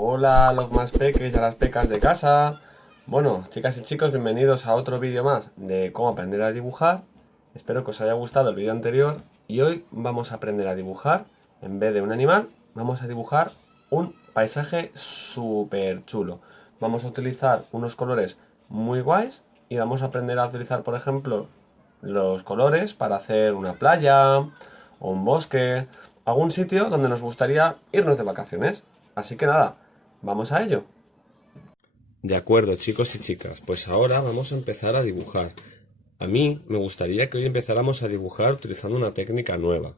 Hola a los más peques y a las pecas de casa. Bueno, chicas y chicos, bienvenidos a otro vídeo más de cómo aprender a dibujar. Espero que os haya gustado el vídeo anterior y hoy vamos a aprender a dibujar, en vez de un animal, vamos a dibujar un paisaje súper chulo. Vamos a utilizar unos colores muy guays y vamos a aprender a utilizar, por ejemplo, los colores para hacer una playa o un bosque, algún sitio donde nos gustaría irnos de vacaciones. Así que nada, vamos a ello. De acuerdo, chicos y chicas, pues ahora vamos a empezar a dibujar. A mí me gustaría que hoy empezáramos a dibujar utilizando una técnica nueva.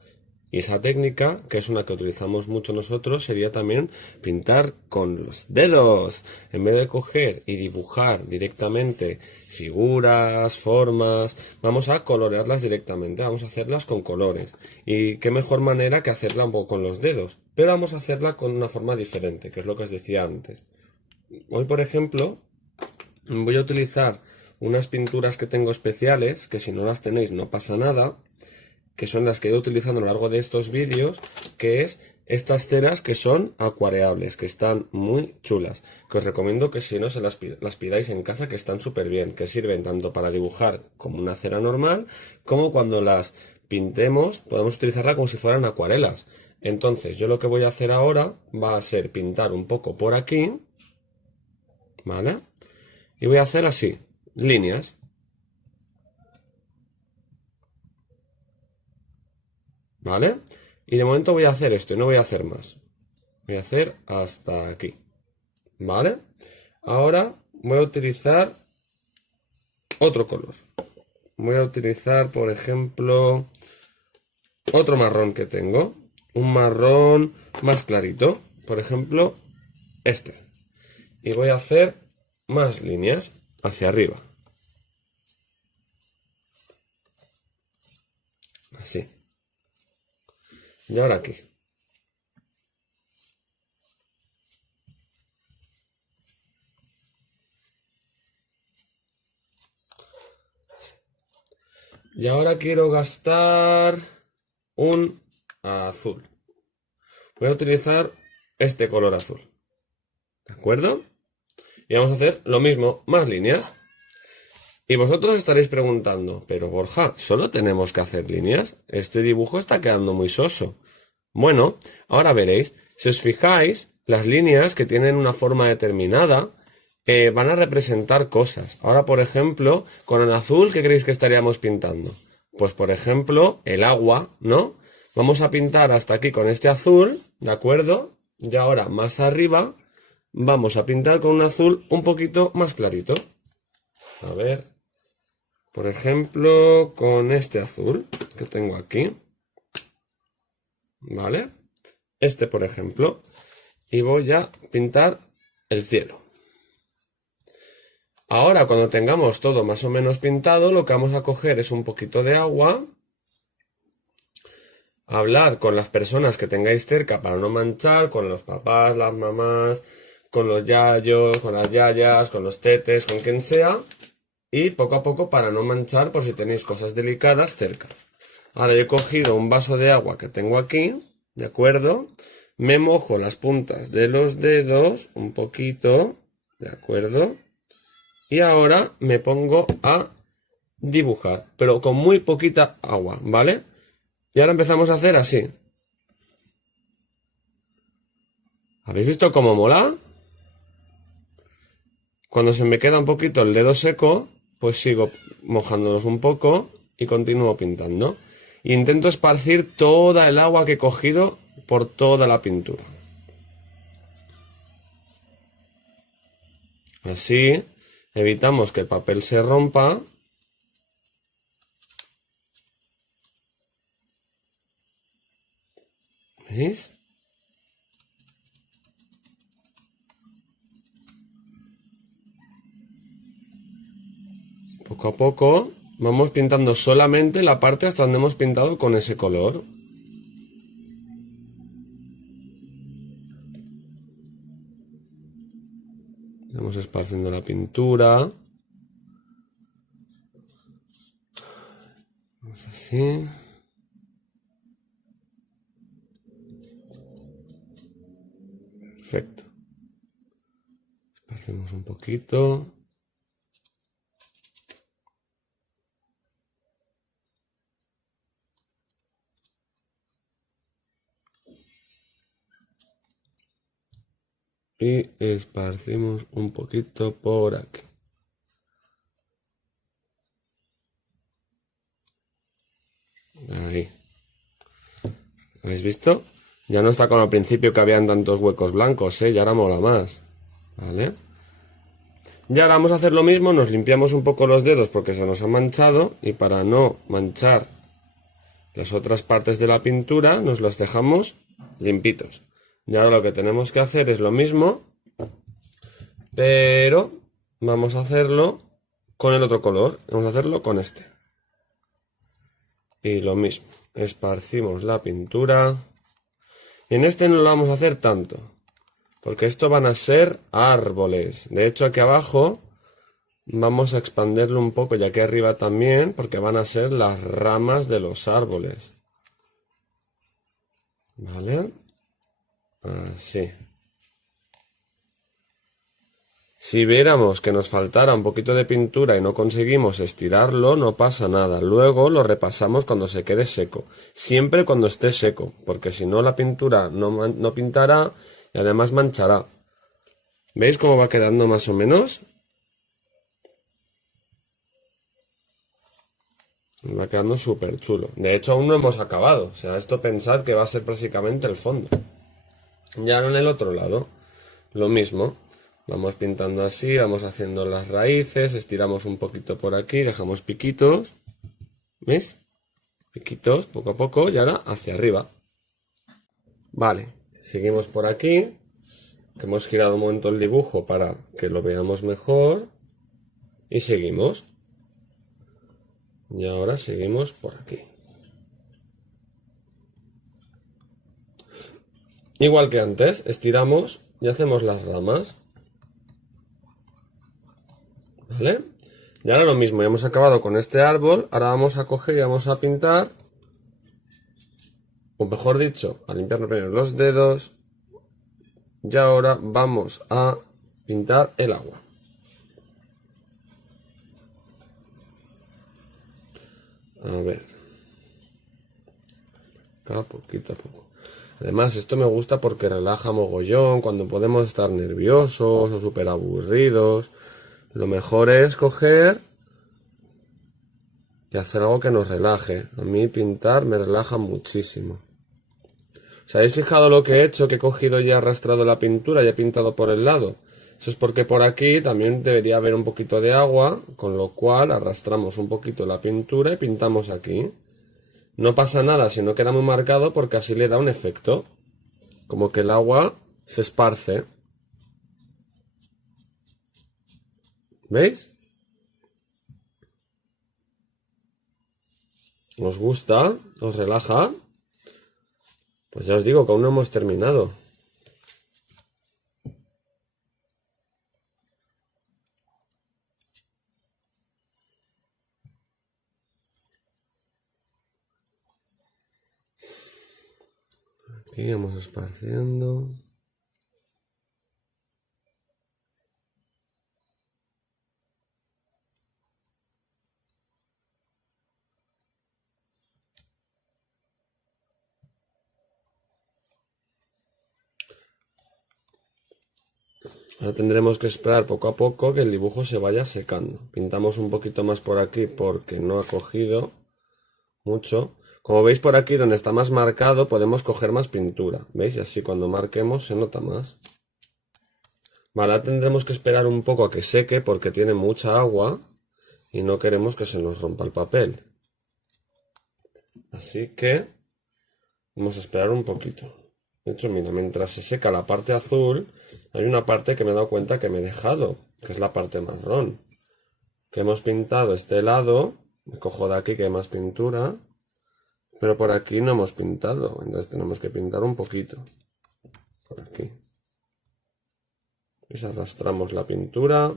Y esa técnica, que es una que utilizamos mucho nosotros, sería también pintar con los dedos. En vez de coger y dibujar directamente figuras, formas, vamos a colorearlas directamente, vamos a hacerlas con colores. Y qué mejor manera que hacerla un poco con los dedos. Pero vamos a hacerla con una forma diferente, que es lo que os decía antes. Hoy, por ejemplo, voy a utilizar unas pinturas que tengo especiales, que si no las tenéis no pasa nada, que son las que he ido utilizando a lo largo de estos vídeos, que es estas ceras que son acuareables, que están muy chulas, que os recomiendo que si no se las pidáis en casa, que están súper bien, que sirven tanto para dibujar como una cera normal, como cuando las pintemos, podemos utilizarla como si fueran acuarelas. Entonces, yo lo que voy a hacer ahora va a ser pintar un poco por aquí, ¿vale? Y voy a hacer así, líneas. ¿Vale? Y de momento voy a hacer esto y no voy a hacer más. Voy a hacer hasta aquí. ¿Vale? Ahora voy a utilizar otro color. Voy a utilizar, por ejemplo, otro marrón que tengo. Un marrón más clarito. Por ejemplo, este. Y voy a hacer más líneas hacia arriba. Así. Y ahora aquí. Y ahora quiero gastar un azul. Voy a utilizar este color azul. ¿De acuerdo? Y vamos a hacer lo mismo, más líneas. Y vosotros estaréis preguntando, pero Borja, ¿solo tenemos que hacer líneas? Este dibujo está quedando muy soso. Bueno, ahora veréis, si os fijáis, las líneas que tienen una forma determinada van a representar cosas. Ahora, por ejemplo, con el azul, ¿qué creéis que estaríamos pintando? Pues, por ejemplo, el agua, ¿no? Vamos a pintar hasta aquí con este azul, ¿de acuerdo? Y ahora, más arriba, vamos a pintar con un azul un poquito más clarito. A ver, por ejemplo, con este azul que tengo aquí, ¿vale? Este, por ejemplo, y voy a pintar el cielo. Ahora, cuando tengamos todo más o menos pintado, lo que vamos a coger es un poquito de agua, hablar con las personas que tengáis cerca para no manchar, con los papás, las mamás, con los yayos, con las yayas, con los tetes, con quien sea, y poco a poco para no manchar por si tenéis cosas delicadas cerca. Ahora yo he cogido un vaso de agua que tengo aquí, ¿de acuerdo? Me mojo las puntas de los dedos un poquito, ¿de acuerdo? Y ahora me pongo a dibujar, pero con muy poquita agua, ¿vale? Y ahora empezamos a hacer así. ¿Habéis visto cómo mola? Cuando se me queda un poquito el dedo seco, pues sigo mojándolos un poco y continúo pintando. E intento esparcir toda el agua que he cogido por toda la pintura. Así evitamos que el papel se rompa. ¿Veis? Poco a poco vamos pintando solamente la parte hasta donde hemos pintado con ese color. Vamos esparciendo la pintura. Vamos así. Perfecto. esparcimos un poquito. Y esparcimos un poquito por aquí. Ahí. ¿Habéis visto? Ya no está como al principio que habían tantos huecos blancos, ¿eh? Ya ahora mola más. ¿Vale? Y ahora vamos a hacer lo mismo, nos limpiamos un poco los dedos porque se nos ha manchado y para no manchar las otras partes de la pintura nos las dejamos limpitos. Y ahora lo que tenemos que hacer es lo mismo, pero vamos a hacerlo con el otro color. Vamos a hacerlo con este. Y lo mismo, esparcimos la pintura. Y en este no lo vamos a hacer tanto, porque esto van a ser árboles. De hecho, aquí abajo vamos a expandirlo un poco y aquí arriba también, porque van a ser las ramas de los árboles. ¿Vale? Así. Si viéramos que nos faltara un poquito de pintura y no conseguimos estirarlo, no pasa nada. Luego lo repasamos cuando se quede seco. Siempre cuando esté seco, porque si no la pintura no pintará y además manchará. ¿Veis cómo va quedando más o menos? Va quedando súper chulo. De hecho, aún no hemos acabado. O sea, esto pensad que va a ser prácticamente el fondo. Ya en el otro lado, lo mismo. Vamos pintando así, vamos haciendo las raíces, estiramos un poquito por aquí, dejamos piquitos. ¿Veis? Piquitos, poco a poco, y ahora hacia arriba. Vale, seguimos por aquí, que hemos girado un momento el dibujo para que lo veamos mejor. Y seguimos. Y ahora seguimos por aquí. Igual que antes, estiramos y hacemos las ramas. ¿Vale? Y ahora lo mismo, ya hemos acabado con este árbol, ahora vamos a coger y vamos a pintar, o mejor dicho, a limpiarnos primero los dedos, y ahora vamos a pintar el agua. A ver, acá poquito a poco. Además, esto me gusta porque relaja mogollón cuando podemos estar nerviosos o súper aburridos. Lo mejor es coger y hacer algo que nos relaje. A mí pintar me relaja muchísimo. ¿Os habéis fijado lo que he hecho? Que he cogido y he arrastrado la pintura y he pintado por el lado. Eso es porque por aquí también debería haber un poquito de agua, con lo cual arrastramos un poquito la pintura y pintamos aquí. No pasa nada si no queda muy marcado porque así le da un efecto. Como que el agua se esparce. ¿Veis? ¿Os gusta? ¿Os relaja? Pues ya os digo que aún no hemos terminado. Aquí vamos esparciendo. Ahora tendremos que esperar poco a poco que el dibujo se vaya secando. Pintamos un poquito más por aquí porque no ha cogido mucho. Como veis por aquí donde está más marcado podemos coger más pintura. ¿Veis? Y así cuando marquemos se nota más. Vale, ahora tendremos que esperar un poco a que seque porque tiene mucha agua y no queremos que se nos rompa el papel. Así que vamos a esperar un poquito. De hecho, mira, mientras se seca la parte azul, hay una parte que me he dado cuenta que me he dejado, que es la parte marrón. Que hemos pintado este lado, me cojo de aquí que hay más pintura, pero por aquí no hemos pintado, entonces tenemos que pintar un poquito. Por aquí. Y arrastramos la pintura.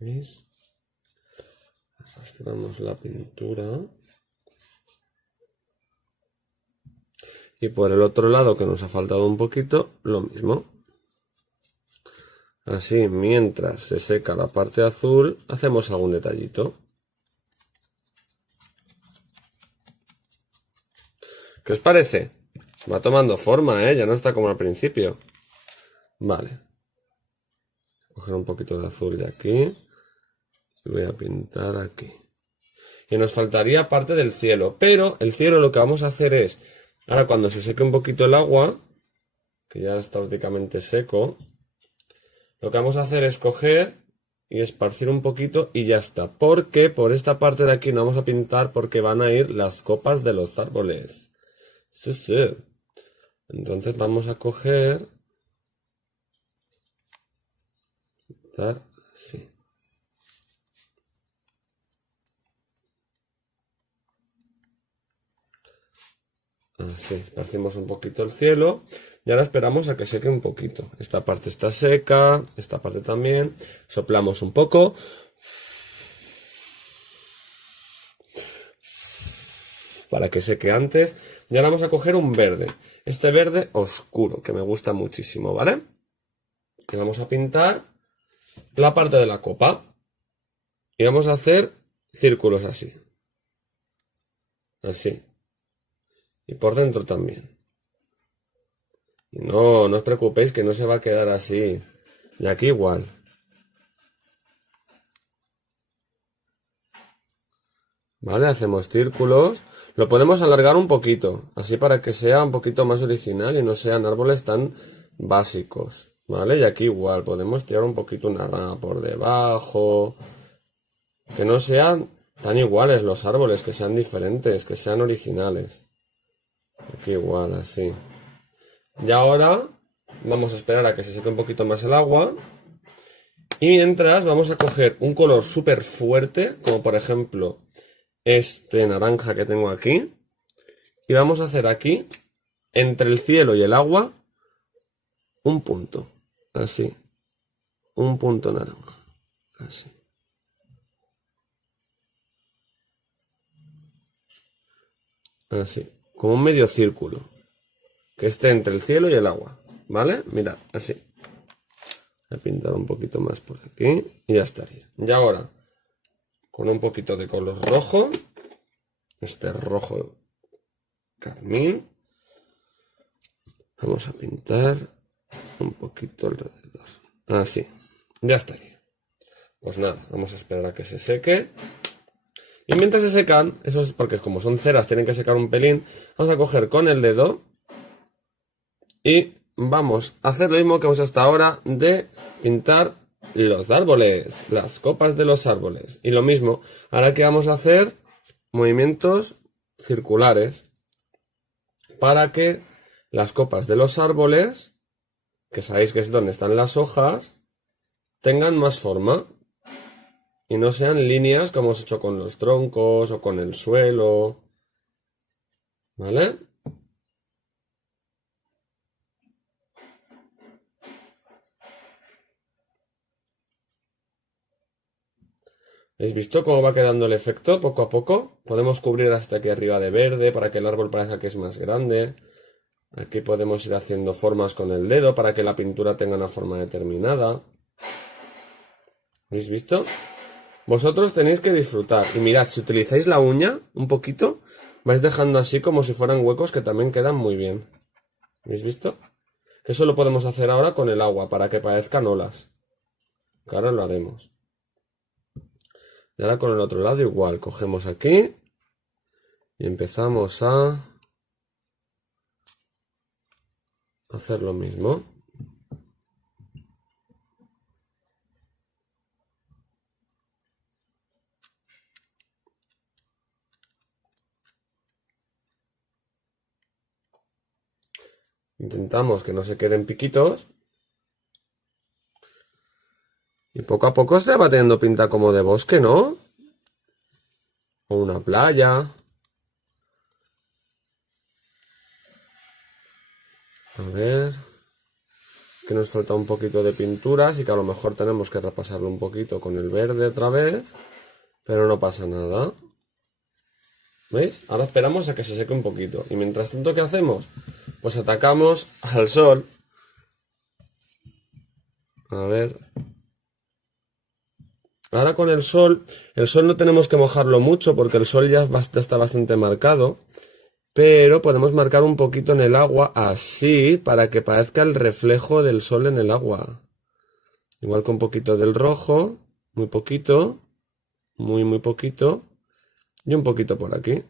¿Veis? arrastramos la pintura. Y por el otro lado, que nos ha faltado un poquito, lo mismo. Así, mientras se seca la parte azul, hacemos algún detallito. ¿Qué os parece? Va tomando forma, ¿eh? Ya no está como al principio. Vale. Coger un poquito de azul de aquí. Y voy a pintar aquí. Y nos faltaría parte del cielo. Pero el cielo lo que vamos a hacer es... Ahora cuando se seque un poquito el agua, que ya está prácticamente seco, lo que vamos a hacer es coger y esparcir un poquito y ya está. Porque por esta parte de aquí no vamos a pintar porque van a ir las copas de los árboles. Sí, sí. Entonces vamos a coger... Así. Así, esparcimos un poquito el cielo y ahora esperamos a que seque un poquito. Esta parte está seca, esta parte también. Soplamos un poco. Para que seque antes. Y ahora vamos a coger un verde. Este verde oscuro, que me gusta muchísimo, ¿vale? Y vamos a pintar la parte de la copa. Y vamos a hacer círculos así. Así. Y por dentro también. Y no os preocupéis que no se va a quedar así. Y aquí igual. ¿Vale? Hacemos círculos. Lo podemos alargar un poquito. Así para que sea un poquito más original y no sean árboles tan básicos. ¿Vale? Y aquí igual. Podemos tirar un poquito una rama por debajo. Que no sean tan iguales los árboles. Que sean diferentes. Que sean originales. Aquí igual, así. Y ahora vamos a esperar a que se seque un poquito más el agua. Y mientras vamos a coger un color súper fuerte, como por ejemplo este naranja que tengo aquí. Y vamos a hacer aquí, entre el cielo y el agua, un punto. Así. Un punto naranja. Así. Así. Como un medio círculo. Que esté entre el cielo y el agua. ¿Vale? Mirad, así. Voy a pintar un poquito más por aquí. Y ya estaría. Y ahora, con un poquito de color rojo. Este rojo carmín. Vamos a pintar un poquito alrededor. Así. Ya estaría. Pues nada, vamos a esperar a que se seque. Y mientras se secan, eso es porque como son ceras, tienen que secar un pelín. Vamos a coger con el dedo. Y vamos a hacer lo mismo que hemos hecho hasta ahora de pintar los árboles, las copas de los árboles. Y lo mismo, ahora que vamos a hacer movimientos circulares para que las copas de los árboles, que sabéis que es donde están las hojas, tengan más forma y no sean líneas como hemos hecho con los troncos o con el suelo. ¿Vale? ¿Habéis visto cómo va quedando el efecto poco a poco? Podemos cubrir hasta aquí arriba de verde para que el árbol parezca que es más grande. Aquí podemos ir haciendo formas con el dedo para que la pintura tenga una forma determinada. ¿Habéis visto? Vosotros tenéis que disfrutar. Y mirad, si utilizáis la uña un poquito, vais dejando así como si fueran huecos que también quedan muy bien. ¿Habéis visto? Eso lo podemos hacer ahora con el agua para que parezcan olas. Que ahora lo haremos. Y ahora con el otro lado igual. Cogemos aquí y empezamos a hacer lo mismo. Intentamos que no se queden piquitos. Y poco a poco se va teniendo pinta como de bosque, ¿no? O una playa. A ver. Que nos falta un poquito de pintura, así que a lo mejor tenemos que repasarlo un poquito con el verde otra vez. pero no pasa nada. ¿Veis? Ahora esperamos a que se seque un poquito. Y mientras tanto, ¿qué hacemos? Pues atacamos al sol. A ver. Ahora con el sol no tenemos que mojarlo mucho porque el sol ya está bastante marcado. Pero podemos marcar un poquito en el agua así para que parezca el reflejo del sol en el agua. Igual con un poquito del rojo, muy poquito, muy poquito y un poquito por aquí.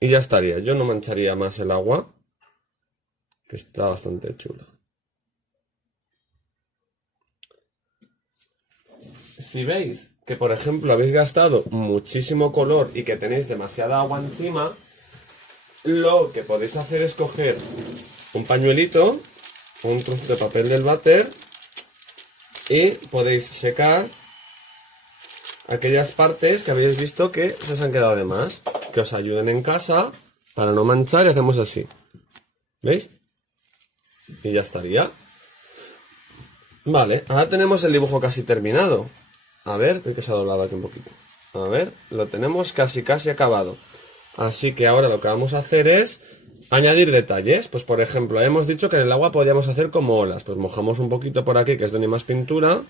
Y ya estaría, yo no mancharía más el agua, que está bastante chula. Si veis que, por ejemplo, habéis gastado muchísimo color y que tenéis demasiada agua encima, lo que podéis hacer es coger un pañuelito, un trozo de papel del váter y podéis secar aquellas partes que habéis visto que se os han quedado de más, que os ayuden en casa para no manchar, y hacemos así. ¿Veis? Y ya estaría. Vale, ahora tenemos el dibujo casi terminado. A ver, creo que se ha doblado aquí un poquito. A ver, lo tenemos casi acabado. Así que ahora lo que vamos a hacer es añadir detalles. Pues por ejemplo, hemos dicho que en el agua podíamos hacer como olas. Pues mojamos un poquito por aquí, que es donde hay más pintura.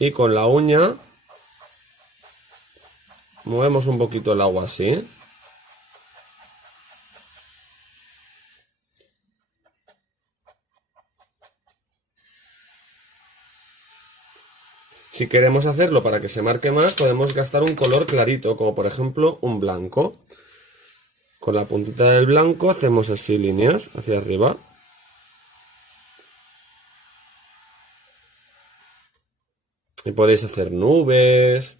Y con la uña movemos un poquito el agua así. Si queremos hacerlo para que se marque más, podemos gastar un color clarito, como por ejemplo un blanco. Con la puntita del blanco hacemos así líneas hacia arriba. Y podéis hacer nubes,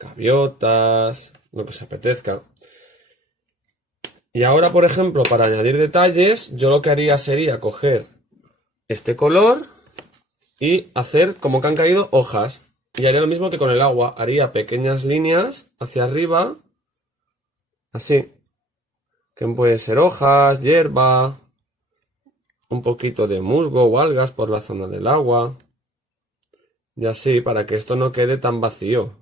gaviotas, lo que os apetezca. Y ahora, por ejemplo, para añadir detalles, yo lo que haría sería coger este color y hacer como que han caído hojas. Y haría lo mismo que con el agua. Haría pequeñas líneas hacia arriba, así. Que pueden ser hojas, hierba, un poquito de musgo o algas por la zona del agua. Y así, para que esto no quede tan vacío.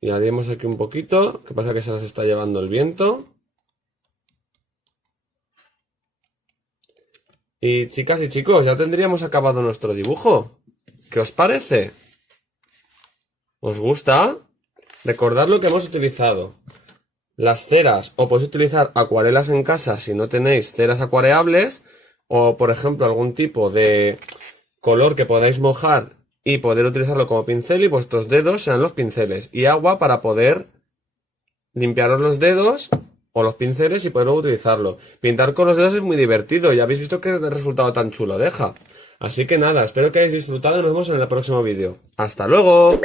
Y haríamos aquí un poquito, que pasa que se las está llevando el viento. Y chicas y chicos, ya tendríamos acabado nuestro dibujo. ¿Qué os parece? ¿Os gusta? Recordad lo que hemos utilizado. Las ceras, o podéis utilizar acuarelas en casa si no tenéis ceras acuareables, o por ejemplo algún tipo de color que podáis mojar y poder utilizarlo como pincel y vuestros dedos sean los pinceles, y agua para poder limpiaros los dedos o los pinceles y poder luego utilizarlo. Pintar con los dedos es muy divertido, ya habéis visto que el resultado tan chulo deja. Así que nada, espero que hayáis disfrutado y nos vemos en el próximo vídeo. ¡Hasta luego!